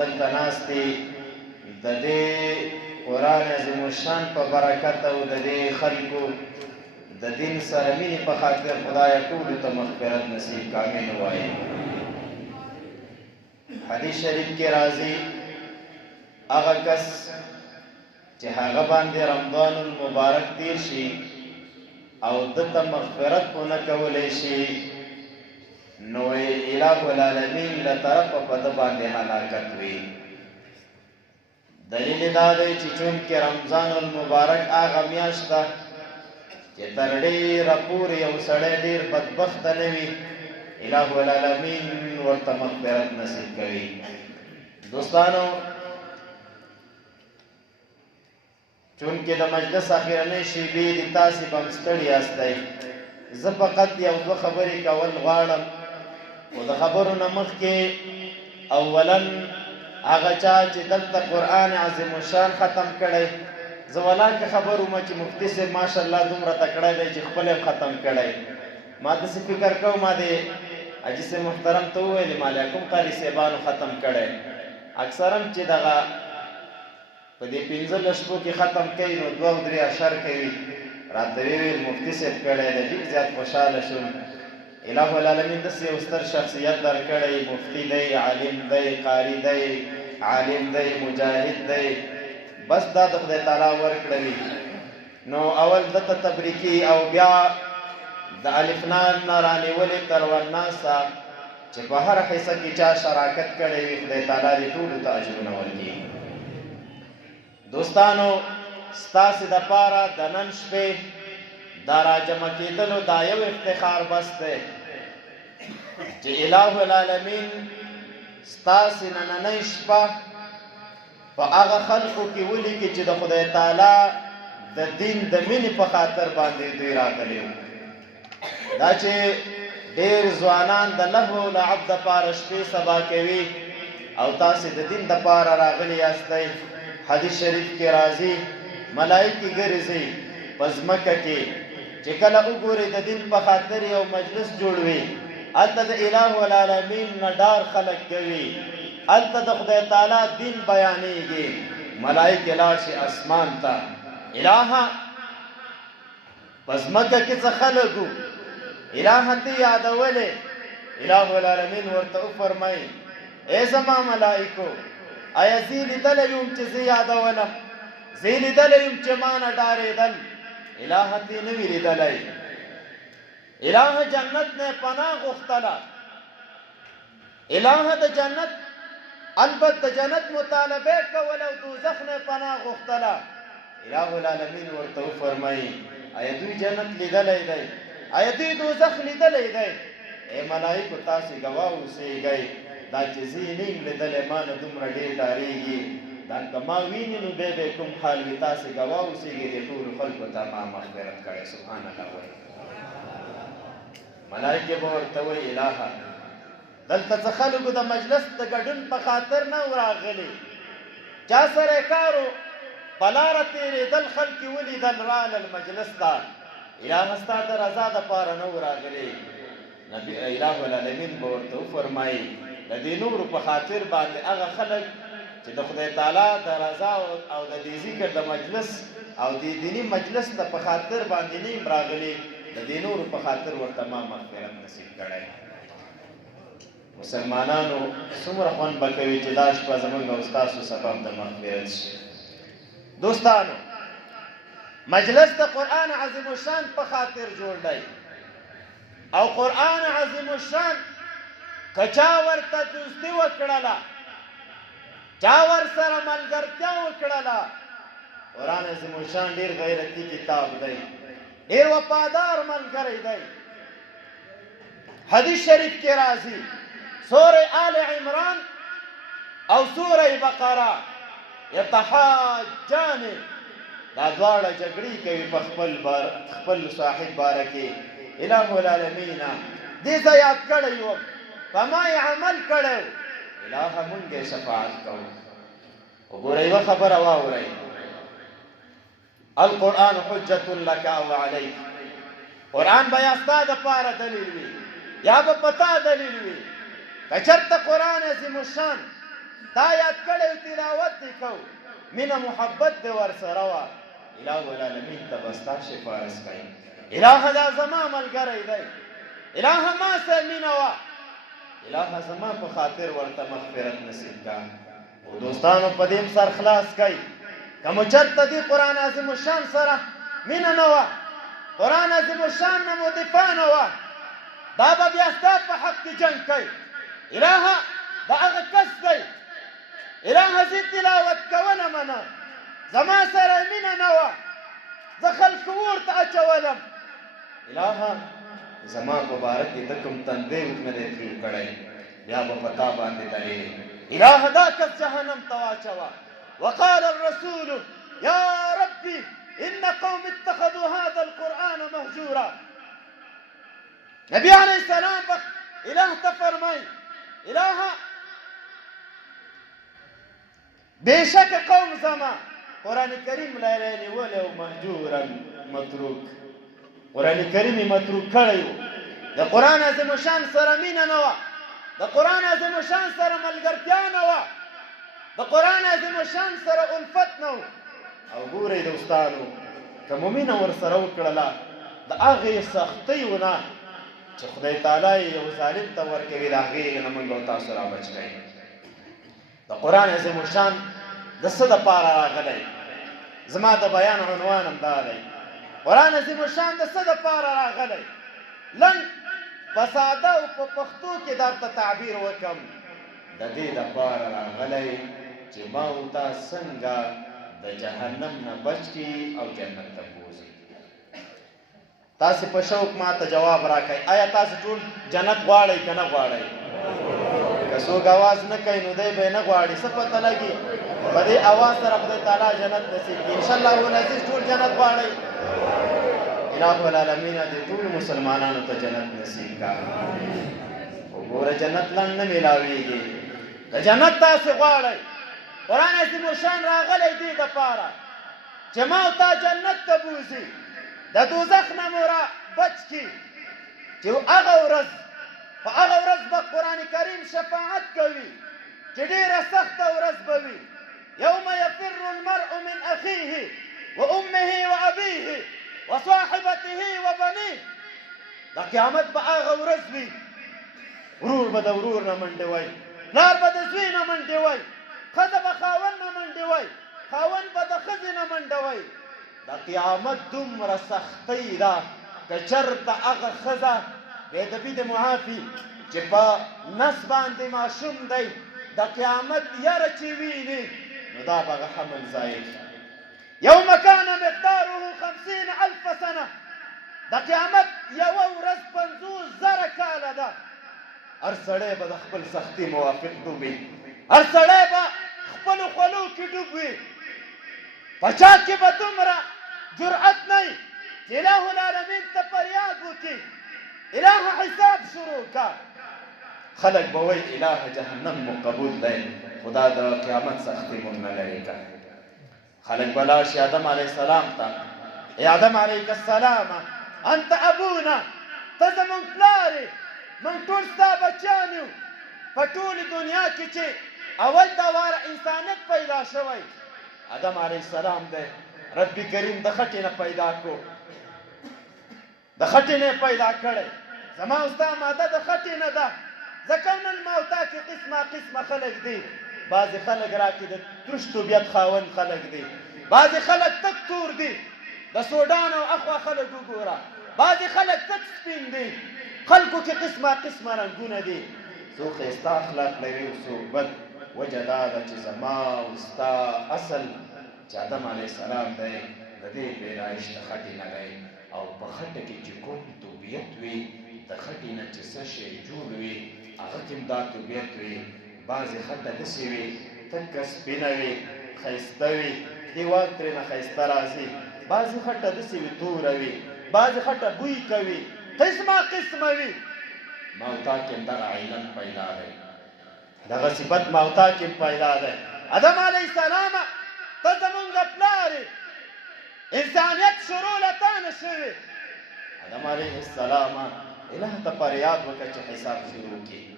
دلته ناستې د دې قرآن عظیم الشان په برکت او د دې خلکو د دین سره مینې په خاطر خدایه ټولو ته مغفرت نصیب کامل ووایي. حدیث شریف کې راځي هغه کس چې هغه باندې رمضان المبارک تیر شي او دته مغفرت ونه کولی شي نو الہ العالمین له طرفه په ده باندې هلاکت وي. دلیل دا دی چې چونکې رمضان المبارک هغه میاشت ده چې تر ډېره پورې یو سړی ډېر بدبخته نه وي الہ العالمین ورته مغفرت نصیب کوي. دوستانو چونکې د مجلس اخرنۍ شیبې دي تاسې به هم ستړي یاستئ. زه فقط یو دوه خبرې کول غواړم خو د خبرو نه مخکې اولا هغه چا چې دلته قرآن عظیم الشان ختم کړی زه ولاکه خبر وم چې مفتي صاحب ماشاءالله دومره تکړه دی چې خپل یې ختم کړی. ما داسې فکر کوم ما د حاجي صاحب محترم ته وویلې ما له کوم قاري صاحبانو ختم کړی اکثر هم چې دغه په دې 15 شپو کې ختم کوي نو 2 او 3 اشر کوي راته ویل مفتي صاحب کړی دی. ډېر زیات خوشحاله شوم. الہ العالمین داسې یو ستر شخصیت درکړی مفتی دی عالم دی قاری دی عالم دی مجاهد دی بس دا د خدای تعالی ورکړی. نو اول دته تبریکي او بیا د الفنان نه رانیولې تر ورناسه چې په هر حصه کې چا شراکت کړی وي خدای تعالی دې ټولو ته اجرونه ورکړي. دوستانو ستاسې دپاره د نن شپې دا راجمع کېدلو دا یو افتخار بس دی چې الہ العالمین ستاسې نننۍ شپه په هغه خلقو کې ولیکي چې د خدای تعالی د دین د مینې په خاطر باندې دوی راغلي وو. دا چې ډېر ځوانان د لهو لعب دپاره شپې سبا کوي او تاسې د دین دپاره راغلي یاستئ. حدیث شریف کې راځي ملایکې ګرځي په ځمکه کې چې کله وګورئ د دین په خاطر یو مجلس جوړوي هلته د الہ العالمین نه ډار خلک کوي هلته د خدای تعالی دین بیانېږي ملایکې لاړ شي اسمان ته الهه په ځمکه کې څه خلک وو الهه ته یادولې الہ العالمین ورته وفرمایي ای زما ملایکو آیا زه یې لیدلی یم چې زه یادولم زه یې لیدلی یم چې ما نه ډارېدل الهه ته یې نه وي لیدلی. الهه جنت نه پناه غوښتله الهه د جنت البته د جنت مطالبه کوله او دوزخ نه پناه غوښتله. الہ العالمین ورته وفرمایي آیا دوی جنت لیدلی دی آیا دوی دوزخ لیدلی دی؟ ای ملایکو تاسې ګواه اوسېږئ دا چې زه یې نه یم لیدلی ما نه دومره ډېر ډارېږي دا که ما ویني نو بیا به کوم حال وي تاسې ګواه اوسېږئ دې ټولو خلکو ته ما مغفرت کړی. سبحان الله وایي ملایکې به ورته وایي الهه دلته څه خلکو د مجلس د ګډون په خاطر نه و راغلي چا سره یې کار و په لاره تېرېدل خلک یې ولیدل رالل مجلس ته الهه ستا د رضا دپاره نه و راغلي. الہ العالمین به ورته وفرمایي د دې نورو په خاطر باندې هغه خلک چې د خدای تعالی د رضا او د دې ذکر د مجلس او د دینی مجلس ته په خاطر باندې نه یم راغلي د دې نورو په خاطر ورته ما مغفرت نصیب کړی. مسلمانانو څومره خوند به کوي چې دا شپه زموږ او ستاسو سبب د مغفرت شي. دوستانو مجلس د قرآن عظیم الشان په خاطر جوړ دی او قرآن عظیم الشان که چا ورته دوستي وکړله چا ورسره ملګرتیا وکړله قرآن عظیم الشان ډېر غیرتي کتاب دی ډېر وفادار ملګری دی. حدیث شریف کې راځي سورة آل عمران او سورة بقره یتحاجان دا دواړه جګړې کوي په خپل صاحب باره کې. الہ العالمین دې زه یاد کړی وم په ما یې عمل کړی الهه مونږ یې شفاعت کوو. وګورئ یوه خبره واورئ القرآن حجة لك او علیک قرآن به یا ستا دپاره دلیل وي یا به په تا دلیل وي. که چېرته قرآن عظیم الشان تا یاد کړی تلاوت دې کو مینه محبت دې ورسره وه الہ العالمین ته به ستا سفارش کوي الہ دا زما ملګری دی الہ ما سره مینه وه الہ زما په خاطر ورته مغفرت نصیب کا او دوستانو په دې سر خلاص کوي که مو چېرته دې قرآن عظیم الشان سره مینه نه وه قرآن عظیم الشان نه مو دفاع نه وه دا به بیا ستا په حق کې جنګ کوي الہ دا هغه کس دی الہ زه تلاوت کوله منه زما سره مینه نه وه زه خلکو ورته اچولم الہ زما په باره کې ته کوم تندی مې دی تېر کړی بیا به په تا باندې دلیل الہ دا کس جهنم ته واچوه وقال الرسول يا ربي إن قوم اتخذوا هذا القرآن مهجورا نبی علیہ السلام الہ ته فرمای الہ بېشکه قوم زما قرآن کریم لری نیولی او مهجورا متروک قرآن کریم یې متروک کړی و د قرآن عظیم الشان سره مینه نه وه د قرآن عظیم الشان سره ملګرتیا نه وه د قرآن عظیم الشان سره الفت نه و او ګورئ دوستانو که مو مینه ورسره وکړله د هغې سختیو نه چې خدای تعالی یو ظالم ته ورکوي د هغې نه موږ او تاسو رابچ کوي د قرآن عظیم الشان د څه دپاره راغلی زما د بیان عنوان هم دا دی قرآن عظیم الشان د څه دپاره راغلی لنډ په ساده او په پښتو کې درته تعبیر وکړم د دې دپاره راغلی چې ما او تا څنګه د جهنم نه بچ کړي او جنت ته بوځي تاسې په شوق ما ته جواب راکړئ آیا تاسې ټول جنت غواړئ که نه غواړئ که څوک اواز نه کوي نو دی به یې نه غواړي څه پته لګي په دې اواز سره خدای تعالی جنت نصیب کړي انشاءالله العزیز ټول جنت غواړئ الہ العالمین دې ټولو مسلمانانو ته جنت نصیب کا وګوره جنت لنډ نه میلاویږي د جنت تاسې غواړئ قرآن عظیم الشان راغلی دې دپاره چې ما او تا جنت ته بوځي د دوزخ نه مو را بچ کړي چې هغه ورځ په هغه ورځ به قرآن کریم شفاعت کوي چې ډېره سخته ورځ به وي یوم یفر المرء من اخیه وامه وابیه وصاحبته وبنیه د قیامت به هغه ورځ وي ورور به د ورور نه منډې وای پلار به د زوی نه منډې وای ښځه به خاوند نه منډې وای خاوند به د ښځې نه منډه وای د قیامت دومره سختۍ ده که چېرته هغه ښځه بېدبي د معافي چې په نس باندې ماشوم دی د قیامت یره چې ویني نو دا به هغه حمل ضایع یوم کان مقداره 50,000 سنه د قیامت یوه ورځ 50,000 کاله ده هر سړی به د خپل سختي موافق ډوب وي هر سړی به خپلو خولو کې ډوب وي په چا کې به دومره جرأت نه وي چې الہ العالمین ته فریاد وکړي الہ حساب شروع کا خلق به وایي الہ جهنم مو قبول دی خدا د قیامت سختي موږ نه لرې کړه خلق به لاړ شي آدم علیه السلام ته ای آدم علیک السلام انت ابونا ته زموږ پلار یې موږ ټول ستا بچیان یو په ټولې دنیا کې چې اول دا واره انسانیت پیدا شوی آدم علیه السلام دی رب کریم د خټې نه پیدا کو د خټې نه پیدا کړی زما او ستا ماده د خټې نه ده ځکه نن ما او تا کې قسمه قسمه خلک دي بعضې خلک راکې د ترش طبیعت خاوند خلک دي بعضې خلک تک تور دي د سودان او اخوا خلک وګوره بعضې خلک تک سپین دي خلکو کې قسمه قسمه رنګونه دي څوک ښایسته اخلاق لري او څوک بد وجه دا ده چې زما او ستا اصل چې آدم علیه السلام دی د دې پیدایش د خټې نه دی او په خټه کې چې کوم طبیعت وي د خټې نه چې څه شی جوړ وي هغه کې هم دا طبیعت وي بعضې خټه داسې وي تکه سپینه وي ښایسته وي دیوال ترېنه ښایسته راځي بعضې خټه داسې وي توره وي بعضې خټه بوی کوي قسمه قسمه وي ما او تا کې هم دغه علت پیدا دی دغه صفت ما او تا کې هم پیدا دی آدم علیه السلام ته زمونږ پلار یې انسانیت شروع له تا نه شوې آدم علیه السلام الہ ته فریاد وکړه چې حساب شروع کړي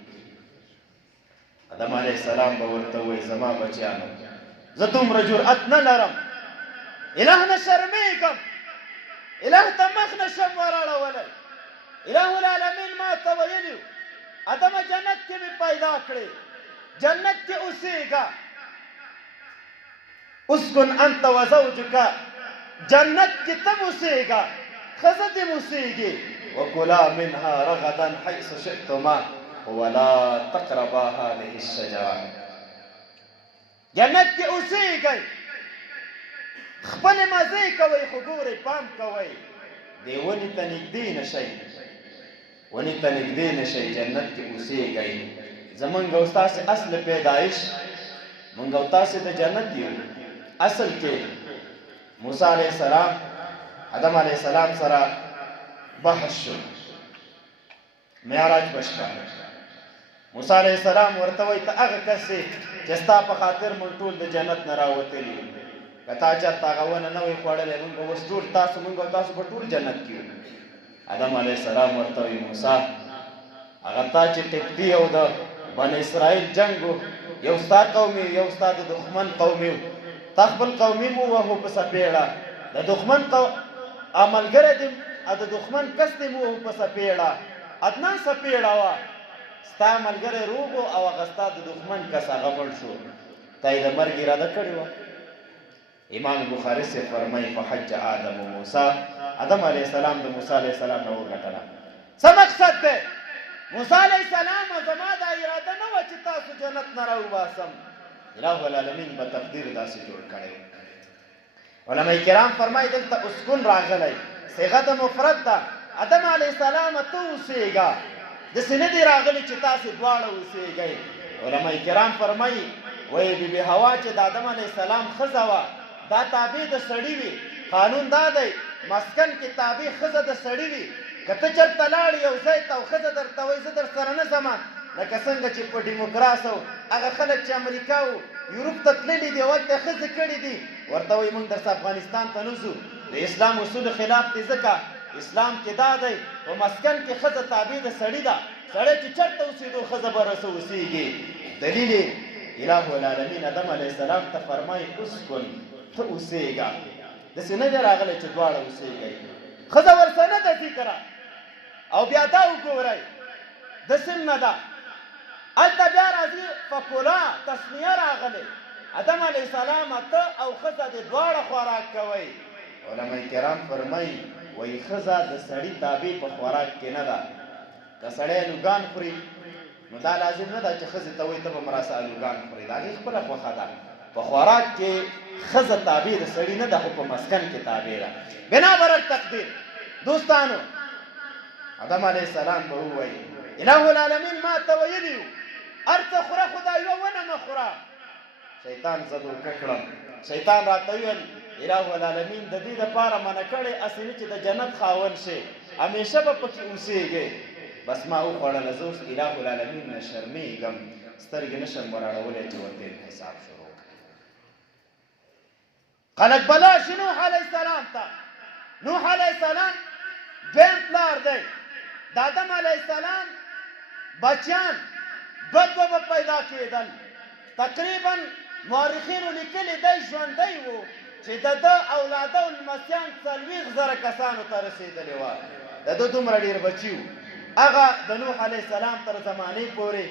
آدم علیه السلام به ورته وایي زما بچیانو زه دومره جرأت نه لرم اله نه شرمېږم اله ته مخ نه شم وراړولی اله العالمین ما ته ویلي آدمه جنت کې مې پیدا کړې جنت کې اوسېږه اسکن انت وزوجک جنت کې تم اوسېږه ښځه دې اوسېږي وکلا منها رغدا حیث شئتما ولا تقربا هذه الشجره جنت کې اوسېږئ خپلې مزې کوئ خو ګورئ پام کوئ دې ونې ته نږدې نه شئ ونې ته نږدې نه شئ جنت کې اوسېږئ زمونږ او ستاسې اصل پیدایش مونږ او تاسې د جنت یو اصل کې موسی علیه السلام آدم علیه السلام سره بحث شو معراج بشکا موسی علیه السلام ورته وایي ته هغه کس یې چې ستا په خاطر مونږ ټول د جنت نه راوتلي یو که تا چېرته هغه ونه نه وی خوړلی مونږ به اوس ټول مونږ او تاسو به ټول جنت کې یو آدم علیه السلام ورته وایي موسی هغه تا چې قبطي او د بن اسرائیل جنګ و یو ستا قوم یو ستا د دښمن قوم یو تا خپل قومي مو ووهو په سپېړه د دښمن ملګری دې د دښمن کس دې مو ووهو په سپېړه ادنا سپېړه وه ستا ملګری روغ و او هغه ستا د دښمن کس هغه مړ شو تا یې د مرګ اراده کړې وه امام بخاري سے فرمایي فحج آدم و موسی آدم علیه السلام د موسی علیه السلام نه وګټله څه مقصد دی موسی علیه السلام زما دا اراده نه وه چې تاسو جنت نه راوباسم الہ العالمین به تقدیر داسې جوړ کړی علما کرام فرمایي دلته اسکن راغلی صیغه د مفرد ده آدم علیه السلام ته اوسېږه داسې نه دی راغلی چې تاسې دواړه اوسېږئ علما کرام فرمایي وایي بیبي هوا چې د آدم علیه السلام ښځه وه دا تابع د سړي وي قانون دا دی مسکن کې تابع ښځه د سړي وي که ته چېرته لاړې یو ځای ته او ښځه درته وایي زه در سره نه ځمه لکه څنګه چې په ډیموکراس او هغه خلک چې امریکا او یورپ ته تللي دي هلته ښځې کړي دي ورته وایي موږ درسه افغانستان ته نه ځو د اسلام اصولو خلاف دی ځکه اسلام کې دا دی په مسکن کې ښځه تابع د سړي ده سړی چې چېرته اوسېدو ښځه به رسه اوسېږي دلیل یې الہ العالمین آدم علیه السلام ته فرمایي اسکن ته اوسېږه داسې نه دی راغلی چې دواړه اوسېږئ ښځه ورسره نه ده ذکره او بیا دا وګورئ داسې نه ده هلته بیا راځي فکولا تسمیه راغلی آدم علیه السلام ته او ښځه د دواړه خوراک کوئ علما کرام فرمایي وایي ښځه د سړي تابع په خوراک کې نه ده که سړی الوګان خوري نو دا لازم نه ده چې ښځې ته وایي ته به هم راسه الوګان خوري د هغې خپله خوښه ده په خوراک کې ښځه تابع د سړي نه ده خو په مسکن کې تابع ده بنابر التقدیر دوستانو آدم علیه السلام به ووایي الہ العالمین ما ته ویلي وو هر څه خوره خو دا یوه ونه مه خوره شیطان زه دوکه کړم شیطان راته وویل الہ العالمین د دې دپاره منع کړی هسې نه چې د جنت خاوند شي همیشه به پکې اوسېږئ بس ما وخوړله زه اوس الہ العالمین نه شرمېږم سترګې نه شم وراړولی چې ورته یې حساب شروع خلک بلا شي نوح علیه السلام ته نوح علیه السلام دویم پلار دی د آدم علیه السلام بچیان دوه به پیدا کېدل تقریبا مورخینو لیکلي دی ژوندی و چې د ده اولاده او لمسیان 40,000 کسانو ته رسېدلي وه د ده دومره ډېر بچي وو هغه د نوح علیه السلام تر زمانې پورې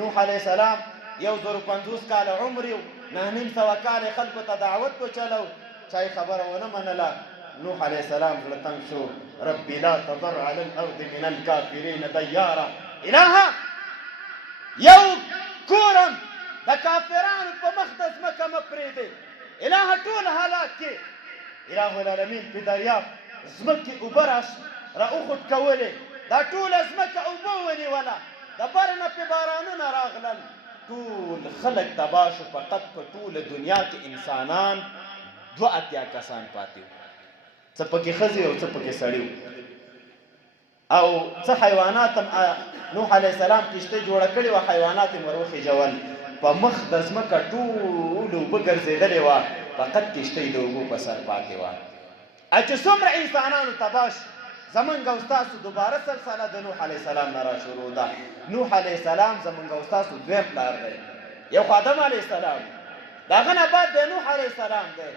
نوح علیه السلام 150 کاله عمر یو 900 کاله خلکو ته دعوت وچلو چا یې خبره ونه منله نوح علیه السلام زړه تنګ شو ربي لا تضر على الارض من الكافرين ديارا الهه یو کورم د کافرانو په مخ د ځمکه مه پرېږدې الهه ټول هلاک کې الہ العالمین په دریاب ځمکې اوبه راوخت کولې دا ټوله ځمکه اوبه ونیوله د بر نه پې بارانونه راغلل ټول خلک تباه شو فقط په ټوله دنیا کې انسانان 82 کسان پاتې وو څه پکې ښځې او څه پکې سړي او څه حیوانات هم نوح علیه السلام کشته جوړه کړې وه حیوانات یې ور وخېژول په مخ د ځمکه ټول اوبه ګرځېدلې وه فقط کشته یې د اوبو په سر پاتې وه چې څومره انسانانو تباه شو زمونږ او ستاسو دوباره سلسله د نوح علیه السلام نه را شروع ده. نوح علیه السلام زمونږ او ستاسو دویم پلار دی. یو خو آدم علیه السلام، د هغه نه بعد بیا نوح علیه السلام دی.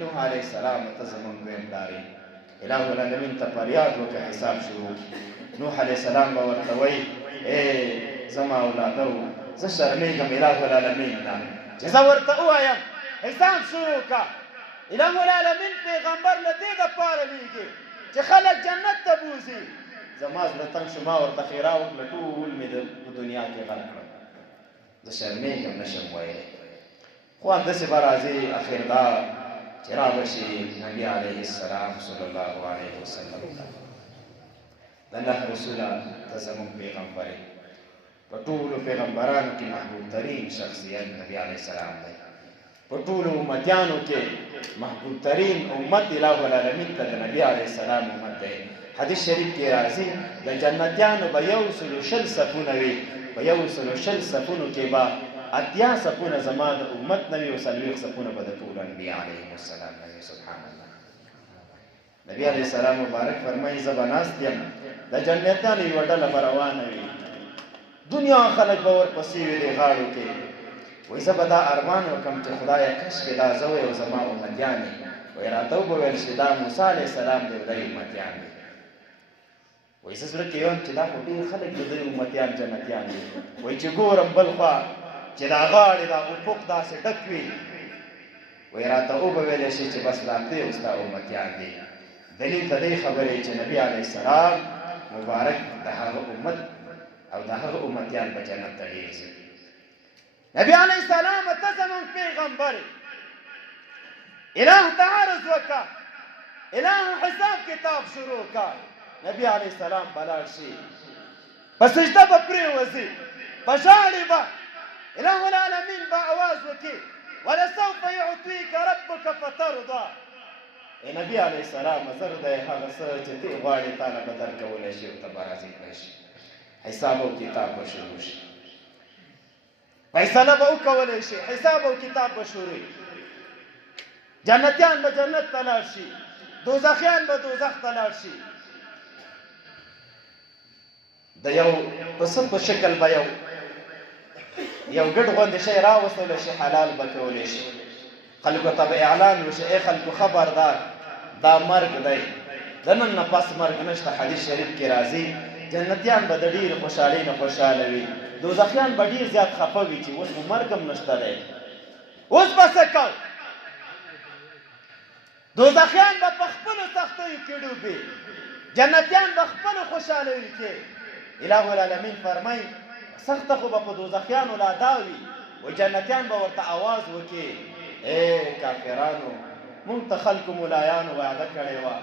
نوح علیه السلام ته زمونږ دویم پلار یې. الهو العالمین ته فریاد وکړه، حساب شروع. نوح علیه السلام به ورته وایي ای زما اولادو زه شرمېږم الهو العالمین نه چې زه ورته ووایم حساب شروع که. الهو العالمین پیغمبر له دې دپاره لیږي چې خلک جنت ته بوځي. زما زړه تنګ شو، ما ورته ښېرا وکړه، ټول مې په دنیا کې غرق کړل. زه شرمېږم نشم ویلی. خو همداسې به راځي اخر دا چې رابشي نبي علیه السلام صلی الله علیه وسلم د الله رسوله ته زموږ پیغمبر یې. په ټولو پیغمبرانو کې محبوب ترین شخصیت نبی علیه السلام دی. په ټولو امتیانو کې محبوب ترین امت الهو العالمین ته د نبی علیه السلام امت دی. حدیث شریف کې راځي د جنتیانو به 120 صفونه وي، په 120 صفونو کې به 80 صفونه زما د امت نه وي او 40 صفونه به د ټولو انبیا علیهم السلام نه وي. سبحان الله. نبی علیه السلام مبارک فرمایي زه به ناست یم، د جنتیانو یوه ډله به روانه وي، دنیا خلک به ورپسې وي د غاړو کې. وایي زه به دا ارمان وکړم چې خدایه کشکې دا زه وی او زما امتیان یې. وایي راته وبویل چې دا موسی علیه السلام دی او دی امتیان دی. وایي زه زړه کې یم چې دا خو ډېر خلک د دوی امتیان جنتیان دي. وایي چې ګورم بل خوا چې دا غاړې دا افق داسې ډک وي. وایي راته وبویلی شي چې بس دا ته او ستا امتیان دي. دلیل د دې خبرې چې نبي علیه السلام مبارک د هغه امت او د هغه امتیان به جنت ته ډېر ځي. نبی علیه السلام ته زموږ پیغمبر اله ته عرض وکړه، اله حساب کتاب شروع کړه. نبی علیه السلام به لاړ شي، په سجده به پرېوځي، په ژاړې به، اله العالمین به اواز وکړي ولسوف یعطیک ربک فترضا. ای نبی علیه السلام زر دی هغه څه چې ته غواړې تاله به درکولی شي او ته به راضي کړی شي. حساب او کتاب به شروع شي، فیصله به وکولی شي، حساب او کتاب به شروع. جنتیان به جنت ته لاړ شي، دوزخیان به دوزخ ته لاړ شي. د یو پسه په شکل به یو ګډ غوندې شی راوستلی شي، حلال به کولی شي. خلکو ته به اعلان وشي ای خلکو خبردار دا مرګ دی، د نن نه پس مرګ نشته. حدیث شریف کې راځي جنتیان به د ډېرې خوشحالۍ نه خوشحاله وي، دوزخیان به ډېر زیات خفه وي چې اوس مو مرګ هم نشته دی، اوس به څه کوو. دوزخیان به په خپلو سختیو کې ډوبي، جنتیان به خپلو خوشحالیو کې. الهو العالمین فرمایي سخته خو به په دوزخیانو لا دا وي، و جنتیان به ورته آواز وکړي ای کافرانو مونږ ته خلکو ملایانو وعده کړې وه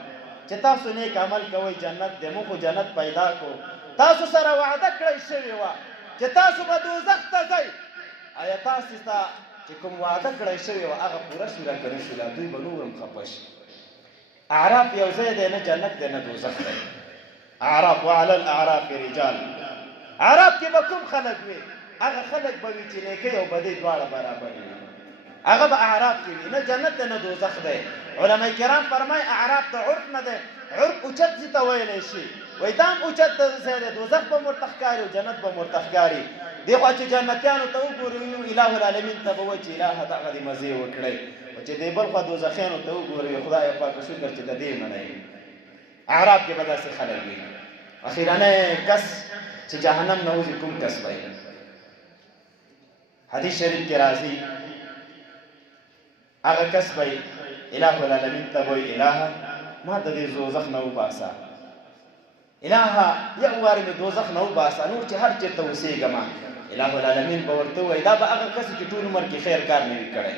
چې تاسو نیک عمل کوئ جنت دی، موږ خو جنت پیدا کړو، تاسو سره وعده کړی شوې وه چې تاسو به دوزخ ته ځئ. آیا تاسو ته چې کوم وعده کړی شوې وه هغه پوره شوله که نه شوله؟ دوی به نور هم خفه شي. اعراف یو ځای دی، نه جنت دی نه دوزخ دی. اعراف وعلى الاعراف رجال. اعراف کې به کوم خلک وي؟ هغه خلک به وي چې نیکۍ او بدۍ دواړه برابر وي، هغه به اعراف کې وي، نه جنت دی نه دوزخ دی. علما کرام فرمایي اعراف ته عرف نه دی، عرف اوچت ځي ته ویلی شي. وایي دا هم اوچت ځای دی، دوزخ به ورته ښکاري او جنت به ورته ښکاري. دې خوا چې جنتیانو ته وګوري اله العالمین ته به وایي چې الهه دغه دې مزې وکړئ، او چې دې بل خوا دوزخیانو ته وګوري خدایه پاکه شکر چې د دې منئ. اعراف کې به داسې خلک وي. اخیرنی کس چې جهنم نه وځي کوم کس وایي؟ حدیث شریف کې راځي هغه کس به اله العالمین ته وایي الهه ما د دې دوزخ نه وباسه، الهه یو وارې مې دوزخ نه وباسه، نور چې هر چېرته اوسېږم. اله العالمین به ورته وایي دا به هغه کس چې ټول عمر کې خیر کار نه وي کړی.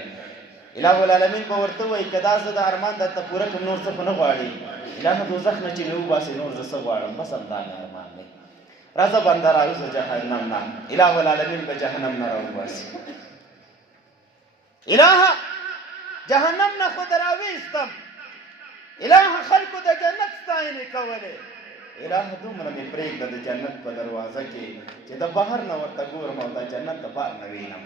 اله العالمین به ورته وایي که دا زه د ارمان درته پوره کړم نور څه خو نه غواړي؟ الهه دوزخ نه چې مې وباسې نور زه څه غواړم؟ بس همدا مې ارمان دی. راځه بنده راوځه جهنم نه. اله العالمین به جهنم نه راوباسي. الهه جهنم نه خو در راویستم، الهه خلکو د جنت ستاینې کولې، الهه دومره مې پرېږده د جنت په دروازه کې چې د بهر نه ورته ګورم او د جنت د بار نه وینم.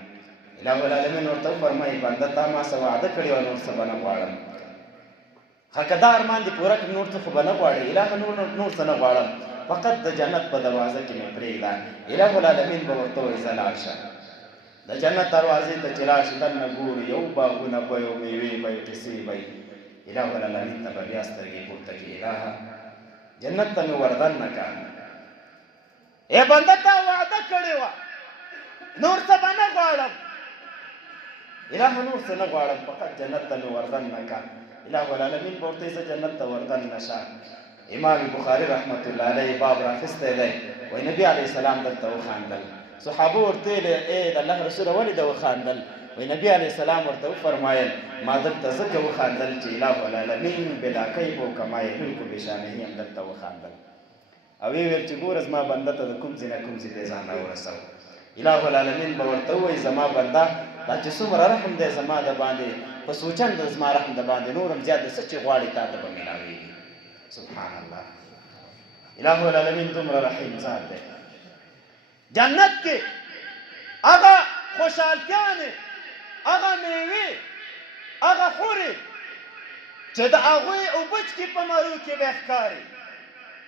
اله العالمین ورته وفرمایي بنده تا ما څه وعده کړې وه نور څه به نه غواړم. حقدار ارمان دې پوره کړ، نور څه خو به نه غواړې الهه، نور څه نه غواړم، فقط د جنت په دروازه کې مې پرېږده. اله العالمین به ورته وایي ځه لاړ شه د جنت دروازې ته چې لاړ شي، دننه ګوري یو باغونه به یو میوې به یو کیسې به یې. اله العالمین ته به بیا سترګې پورته کړي، الهه جنت ته مې وردن نه کړه. ای بنده تا وعده کړې وه نور څه به نه غواړم، الهه نور څه نه غواړم، فقط جنت ته مې وردن نه کړه. اله العالمین به ورته زه جنت ته وردن نشه. امام بخاری رحمت الله علیه باب راخستی دی، وایي نبي علیه السلام دلته وخاندل. صحابه ورته ویل ای د الله رسوله ولې ده وخاندل؟ وایي نبي علیه السلام ورته وفرمایل ما دلته ځکه وخاندل چې اله العالمین بلا کیف و کما یلیق بشانه هم دلته وخاندل. او ویې ویل چې ګوره زما بنده ته د کوم ځای نه کوم ځای دی ځان راورسوه. اله العالمین به ورته ووایي زما بنده دا چې څومره رحم دی زما د باندې، په سوچن د زما رحم د باندې نورم زیات د څه چې غواړي تا ته به میلاوېږي. سبحان الله، اله العالمین دومره رحیم ذات دی. جنت کې هغه خوشحالتیانې، هغه میوې، هغه خورې چې د هغوی اوبچکې په مرو کې به ښکاري،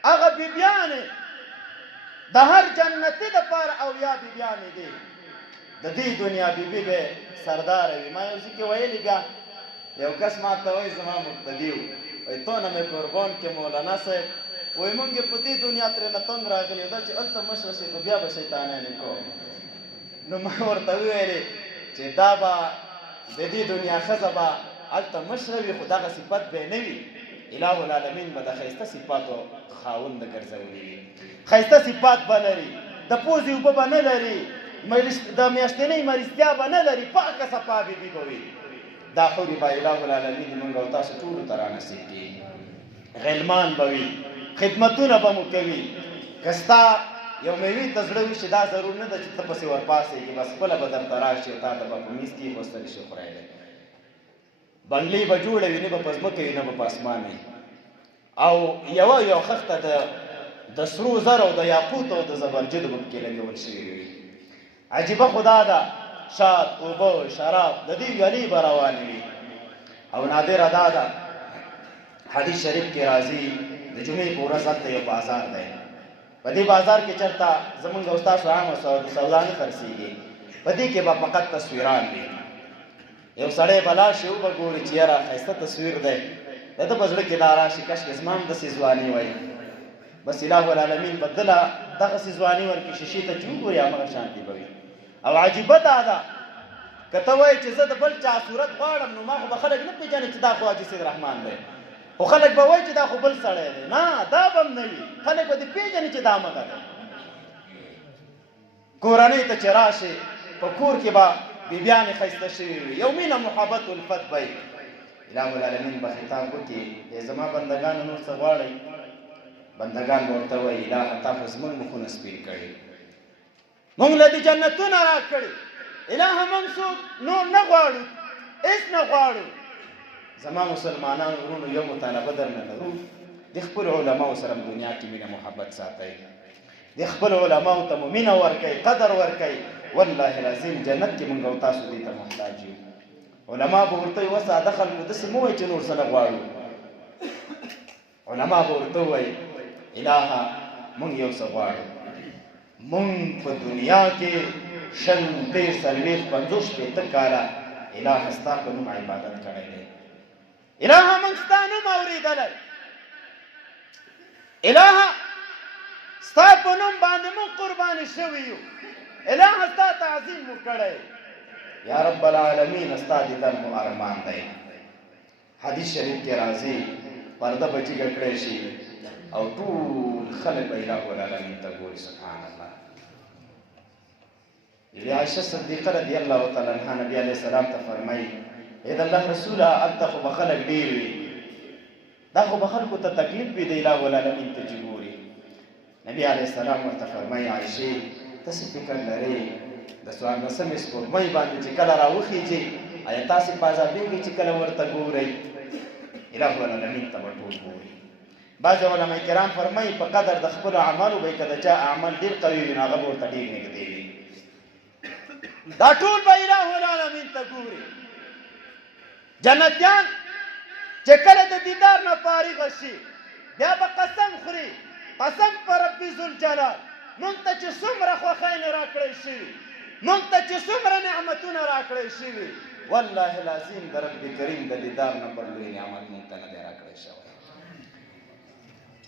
هغه بیبیانې د هر جنتي دپاره اویا بیبیانې دي. د دې دنیا بیبي به سرداره وي. ما یو ځای کې ویلي بیا یو کس ما ته وایي زما مقتدي و، وایي تو نه مې قربان کې مولانا صاحب، وایي مونږ په دې دنیا ترېنه تنګ راغلي دا چې هلته مشره شي خو بیا به شیطانانې کوو. نو ما ورته وویلې چې دا به د دې دنیا ښځه به هلته مشره وي خو دغه صفت به یې نه وي. اله العالمین به د ښایسته صفاتو خاونده ګرځولي وي، ښایسته صفات به لري، د پوزې اوبه به نه لري، د میاشتنۍ مریضتیا به نه لري، پاکه صفا بیبي به وي. دا حورې به اله العالمین موږ او تاسو ټولو ته رانصیب کړي. غلمان به وي، خدمتونه به مو کوي. که ستا یو میوې ته زړه وي چې دا ضرور نه ده چې ته پسې ورپاڅېږي، بس خپله به درته راشي او تا ته به په میز کېښوستلی شي خورایلی. بنګلې به جوړه وي، نه به په ځمکه وي نه به په اسمان وي، او یو خښته د سرو زرو او د یاقوتو او د زبرجدو به پکې لګول شوي وي. عجیبه خدا ده، شات، اوبه، شراب د دې ویالې به روانې وي. او نادره دا ده، حدیث شریف کې راځي د جمعې په ورځ هلته یو بازار دی. په دې بازار کې چېرته زمونږ او ستاسو عامه سودا نه خرڅېږي، په دې کې به فقط تصویران وي. یو سړی به لاړ شي وبه ګوري چې یاره ښایسته تصویر دی، د ده په زړه کې دا راشي کاشکې زما هم داسې ځواني وای. بس اله العالمین به دله دغسې ځواني ورکړي، شیشې ته چې وګوري همغه شانتې به وي. او عجیبه دا ده، که ته وایې چې زه د بل چا صورت غواړم نو ما خو به خلک نه پېژني چې دا خو حاجي سید رحمان دی، خو خلک به وایي چې دا خو بل سړی دی. نه، دا به هم نه وي، خلک به دې پېژني چې دا همغه دی. کورنۍ ته چې راشې په کور کې به بیبیانې ښایسته شوي وي، یو مینه محبت الفت به وي. اله العالمین به خطاب وکړي ای زما بندګانو نور څه غواړئ؟ بندګان به ورته وایي الهه تا خو زموږ مخونه سپین کړي، مونږ له دې جنتونه راکړي، الهه مونږ څوک نور نه غواړو، هېڅ نه غواړو. زما مسلمانانو ورونو یو مطالبه درنه لرو، د خپلو علماو سره دنیا کې مینه محبت ساتئ، د خپلو علماو ته مو مینه ورکئ، قدر ورکئ. والله العظیم جنت کې مونږ او تاسو دې ته محتاج یو. علما به ورته وایي ساده خلکو داسې مه وایي چې نور څه نه غواړو. علما به ورته وایي الهه مونږ یو څه غواړو، مونږ په دنیا کې 20 30 40 50 شپېته کاله الهه ستا په نوم عبادت کړی دی، الهه مونږ ستا نوم اورېدلی، الهه ستا په نوم باندې مونږ قربانې شوي یو، الهه ستا تعظیم مو کړی. یا رب العالمین ستا دیدن مو ارمان دی. حدیث شریف کې راځي پرده به جګه کړی شي او ټول خلک به اله العالمین ته ګوري. سبحان الله. عائشہ صدیقه رضی الله تعالی عنها نبی علیه السلام ته فرمایي ای د الله رسوله هلته خو به خلک ډېر وي، دا خو به خلکو ته تکلیف وي د اله العالمین ته چې ګوري. نبی علیه السلام ورته فرمایي عایشې تاسې فکر لرئ د 14مې سپوږمۍ باندې چې کله راوخیږي آیا تاسې په عذابېږئ چې کله ورته ګورئ؟ اله العالمین ته به ټول ګوري. بعض علما کرام فرمایي په قدر د خپلو اعمالو به یې که د چا اعمال ډېر قوي وي نو هغه به ورته ډېر نږدې وي. دا ټول به اله العالمین ته ګوري. جنتیان چې کله د دیدار نه فارغه شي بیا به قسم خوري قسم په رب ذوالجلال موږ ته چې څومره خوښۍ راکړی شوي موږ ته چې څومره نعمتونه راکړی شوي والله العظیم د رب کریم د دیدار نه بل لوی نعمت موږ ته نه دی راکړی شوی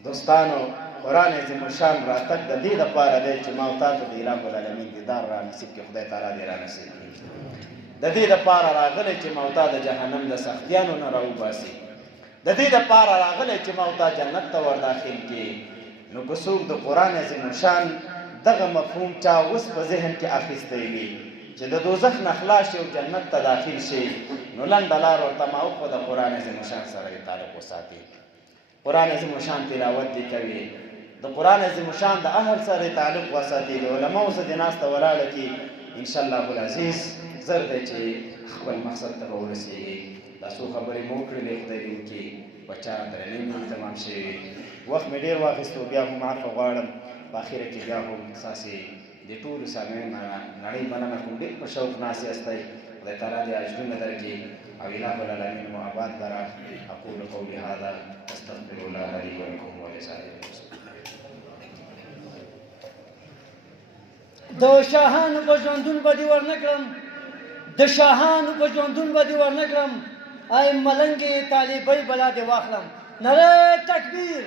دوستانو قرآن عظیم الشان راتګ د دې دپاره دی چې ما او تاسو د اله العالمین دیدار را نصیب کړي خدای تعالی دې را نصیب کړي د دې دپاره راغلی چې ما او تا د جهنم د سختیانو نه راوباسي د دې دپاره راغلی چې ما او تا جنت ته ور داخل کړي نو که څوک د قرآن عظیم الشان دغه مفهوم چا اوس په ذهن کې اخیستی وي چې د دوزخ نه خلاص شي او جنت ته داخل شي نو لنډه لار ورته معوقه د قرآن عظیم الشان سره یې تعلق وساتي قرآن عظیم الشان تلاوت دې کوي د قرآن عظیم الشان د اهل سره تعلق وساتي د علماو سره دې ناسته ولاړه کړي انشاءالله العزیز زر دی چې خپل مقصد ته به ورسېږي دا څو خبرې مو کړلې خدای دې وکړي بچا درنې مو تمام شوي وخت مې ډېر واخیستو بیا هم عفو غواړم په اخره کې بیا هم ستاسې د ټولو سامعین نړۍ مننه کوم ډېر په شوق ناست یاستئ خدای تعالی دې اجرونه درکړي او اله العالمین مو آباد لره اقول قولي هذا استغفر الله لي ولكم ولسائر المسلمين د شاهانو په ژوندون به دې ورنکړم د شاهانو په ژوندون به دې ورنکړم ای ملنګې طالبۍ بلا دې واخلم نره تکبیر